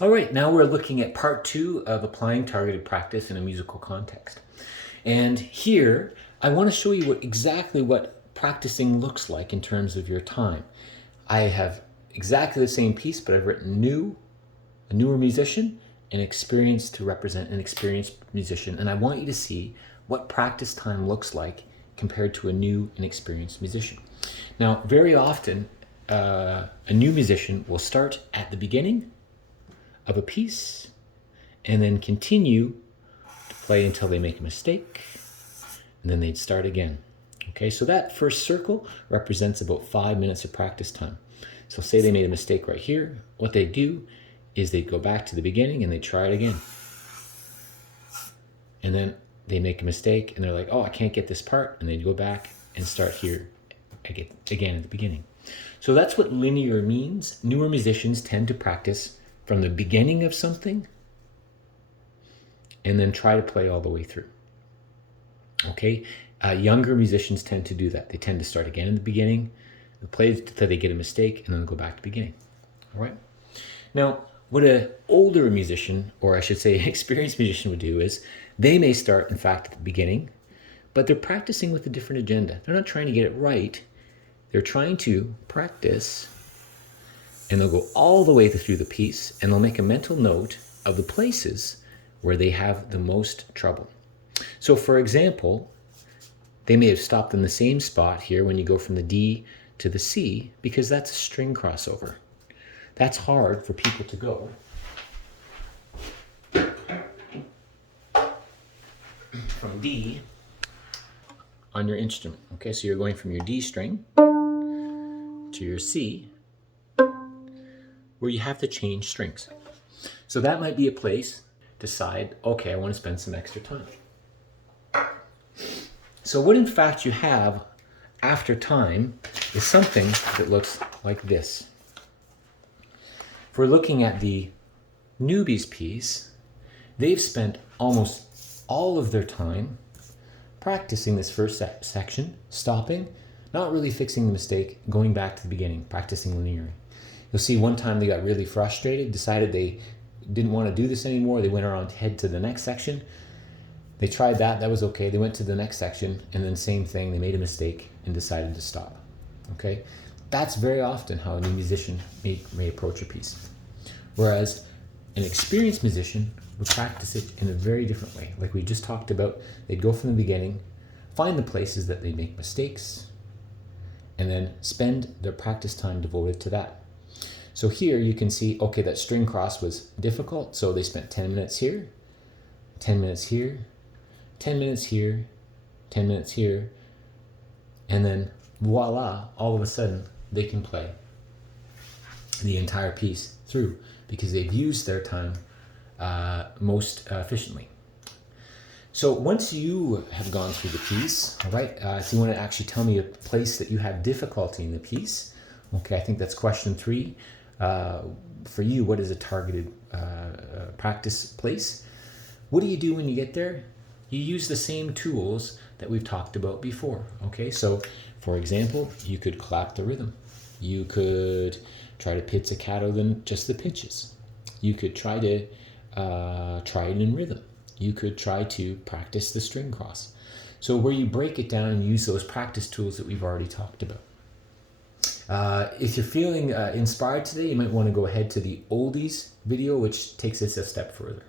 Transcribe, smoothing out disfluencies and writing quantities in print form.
All right, now we're looking at part 2 of applying targeted practice in a musical context. And here, I want to show you exactly what practicing looks like in terms of your time. I have exactly the same piece, but I've written a newer musician, and experienced to represent an experienced musician. And I want you to see what practice time looks like compared to a new and experienced musician. Now, very often, a new musician will start at the beginning of a piece and then continue to play until they make a mistake, and then they'd start again. Okay, so that first circle represents about 5 minutes of practice time. So say they made a mistake right here, what they do is they go back to the beginning and they try it again. And then they make a mistake and they're like, oh, I can't get this part, and they go back and start here again at the beginning. So that's what linear means. Newer musicians tend to practice from the beginning of something and then try to play all the way through. Okay, younger musicians tend to do that. They tend to start again in the beginning, play until they get a mistake, and then go back to the beginning. All right. Now, what an older musician, or I should say an experienced musician, would do is they may start, in fact, at the beginning, but they're practicing with a different agenda. They're not trying to get it right. They're trying to practice, and they'll go all the way through the piece, and they'll make a mental note of the places where they have the most trouble. So, for example, they may have stopped in the same spot here when you go from the D to the C, because that's a string crossover. That's hard for people to go from D on your instrument. Okay, so you're going from your D string to your C, where you have to change strings. So that might be a place to decide, okay, I want to spend some extra time. So what in fact you have after time is something that looks like this. If we're looking at the newbies piece, they've spent almost all of their time practicing this first section, stopping, not really fixing the mistake, going back to the beginning, practicing linearly. You'll see one time they got really frustrated, decided they didn't want to do this anymore. They went around head to the next section. They tried that was okay. They went to the next section, and then same thing, they made a mistake and decided to stop. Okay? That's very often how a new musician may approach a piece. Whereas an experienced musician would practice it in a very different way. Like we just talked about, they'd go from the beginning, find the places that they make mistakes, and then spend their practice time devoted to that. So here you can see, okay, that string cross was difficult, so they spent 10 minutes here, 10 minutes here, 10 minutes here, 10 minutes here, and then voila, all of a sudden they can play the entire piece through because they've used their time most efficiently. So once you have gone through the piece, all right, if you want to actually tell me a place that you have difficulty in the piece, okay, I think that's question 3. For you, what is a targeted practice place? What do you do when you get there? You use the same tools that we've talked about before, okay? So, for example, you could clap the rhythm. You could try to pizzicato just the pitches. You could try to try it in rhythm. You could try to practice the string cross. So where you break it down and use those practice tools that we've already talked about. If you're feeling inspired today, you might want to go ahead to the oldies video, which takes this a step further.